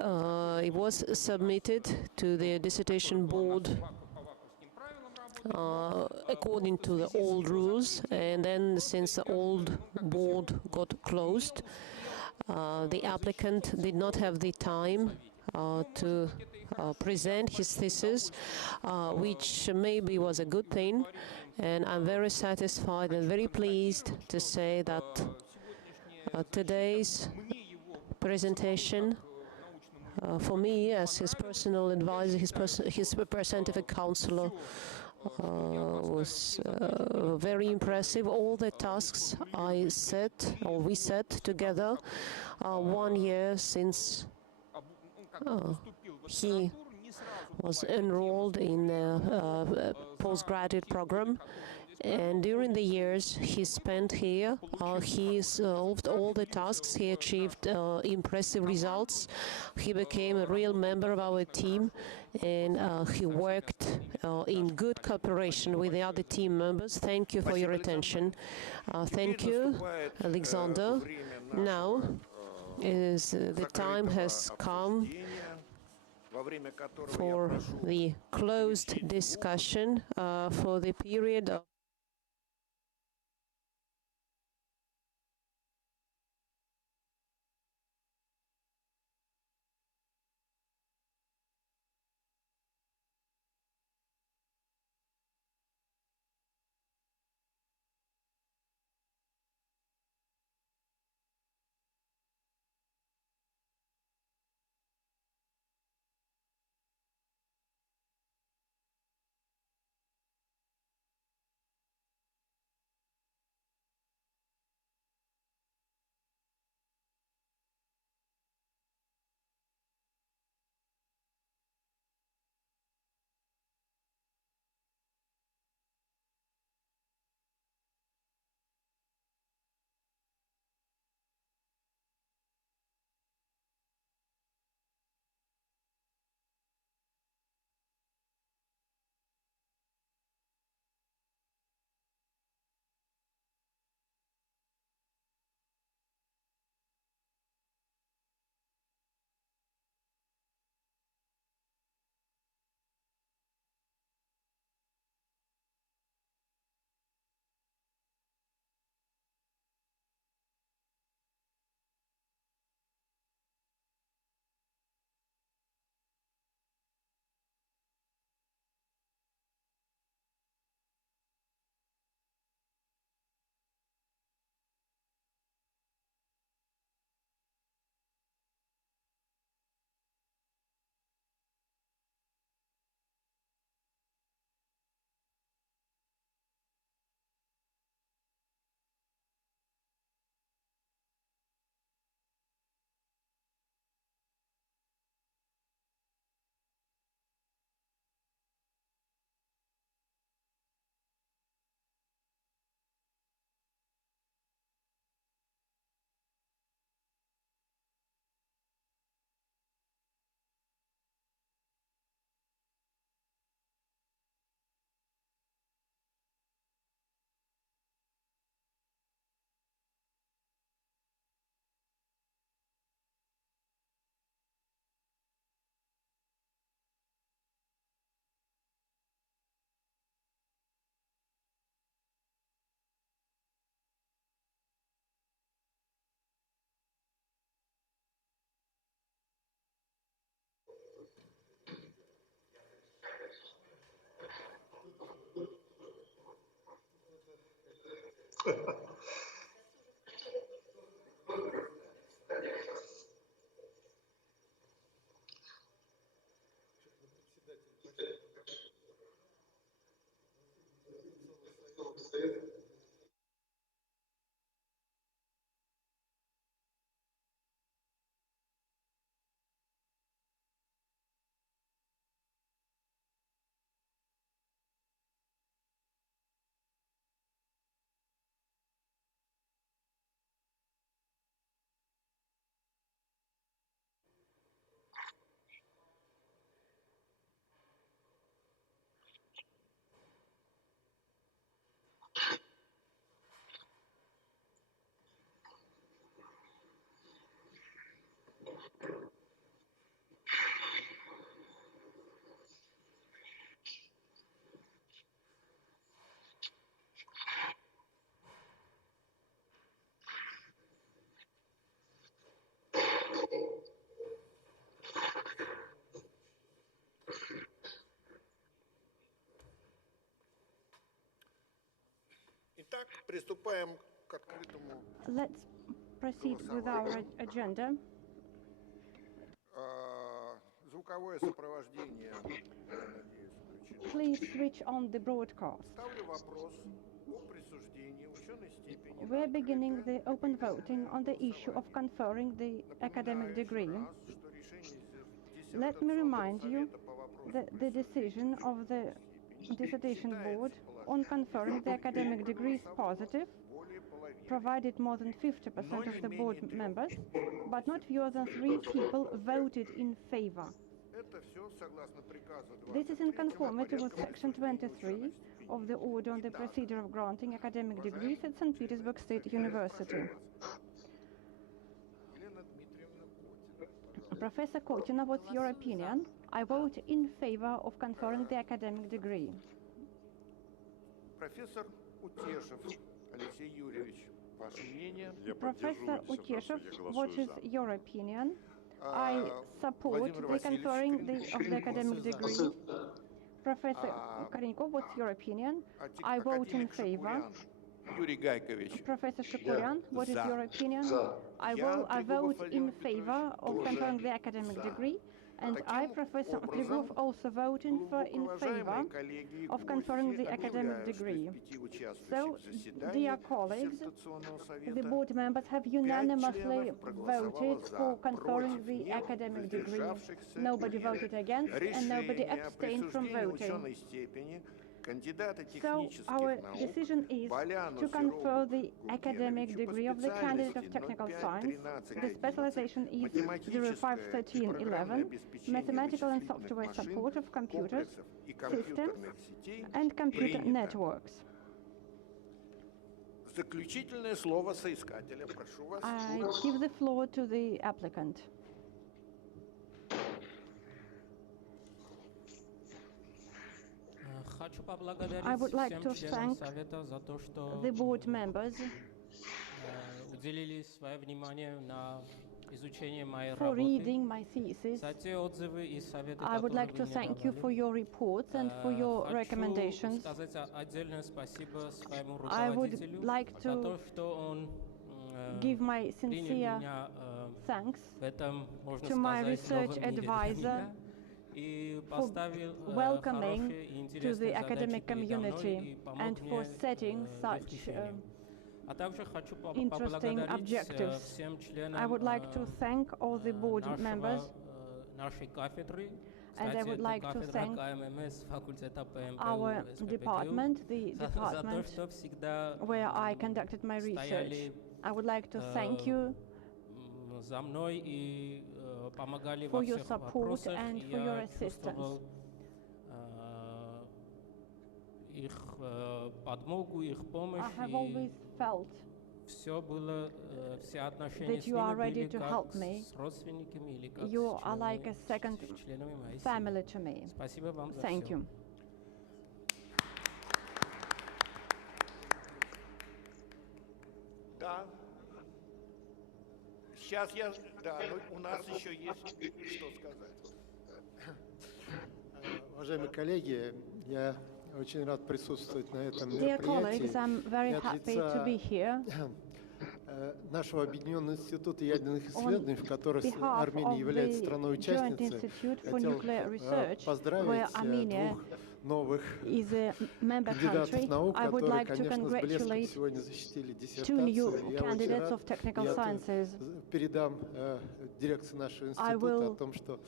It was submitted to the dissertation board according to the old rules, and then since the old board got closed, the applicant did not have the time to present his thesis, which maybe was a good thing, and I'm very satisfied and very pleased to say that today's presentation for me as his personal advisor, his scientific counselor, was very impressive. All the tasks we set together 1 year since he was enrolled in a postgraduate program. And during the years he spent here, he solved all the tasks, he achieved impressive results, he became a real member of our team, and he worked in good cooperation with the other team members. Thank you for your attention. Thank you, Alexander. Now, the time has come for the closed discussion for the period of Итак, приступаем к открытому. Let's proceed with our agenda. Звуковое сопровождение, я надеюсь, включено. Please switch on the broadcast. Ставлю вопрос о присуждении ученой степени. We're beginning the open voting on the issue of conferring the academic degree. Let me remind you that the decision of the Dissertation Board on conferring the academic degree is positive, provided more than 50% of the board members, but not fewer than 3 people voted in favor. This is in conformity with Section 23 of the Order on the Procedure of Granting Academic Degrees at St. Petersburg State University. Professor Kotina, what's your opinion? I vote in favor of conferring the academic degree. Professor Uteshev Alexei Юрьевич, ваше мнение? Professor Uteshev, what is your opinion? I support the conferring of the academic degree. Professor Korenkov, what's your opinion? I vote in favor. Юрий Гайкович. Professor Shukurian, what is your opinion? I vote in favor of conferring the academic degree. And I, Professor Trigov, also vote in favor of conferring the academic degree. So, dear colleagues, the board members have unanimously voted for conferring the academic degree. Nobody voted against and nobody abstained from voting. So our decision is to confer the academic degree of the candidate of technical science. The specialization is 051311, mathematical and software support of computers, systems, and computer networks. Заключительное слово соискателя. Прошу вас. I give the floor to the applicant. I would like to thank the board members for reading my thesis. I would like to thank you for your reports and for your recommendations. I would like to give my sincere thanks to my research advisor for welcoming to the academic community and for setting such interesting objectives. I would like to thank all the board members, and I would like to thank our department, the department where I conducted my research. I would like to thank you for your support and for your assistance. I have always felt that you are ready to help me. You are like a second family to me. Thank you. Сейчас у нас еще есть что сказать. Уважаемые коллеги, я очень рад присутствовать на этом Dear colleagues, I'm very happy to be here. Нашего объединенного института ядерных исследований, в котором Армения является страной-участницей, хотел поздравить двух новых кандидатов наук, которые, конечно, с блеском сегодня защитили диссертацию. Я очень рад. Передам дирекции нашего института о том, что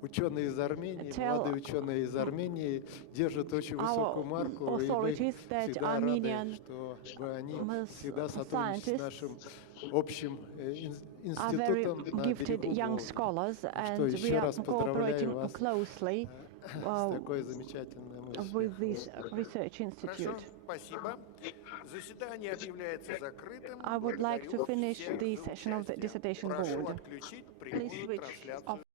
ученые из Армении, молодые ученые из Армении держат очень высокую марку, и мы всегда рады, что они всегда сотрудничают с нашим общим институтом на берегу Волги. Что еще раз поздравляю вас с такой замечательной мыслью. Спасибо. Заседание объявляется закрытым. I would like to finish the session of the Dissertation Board. Please switch off.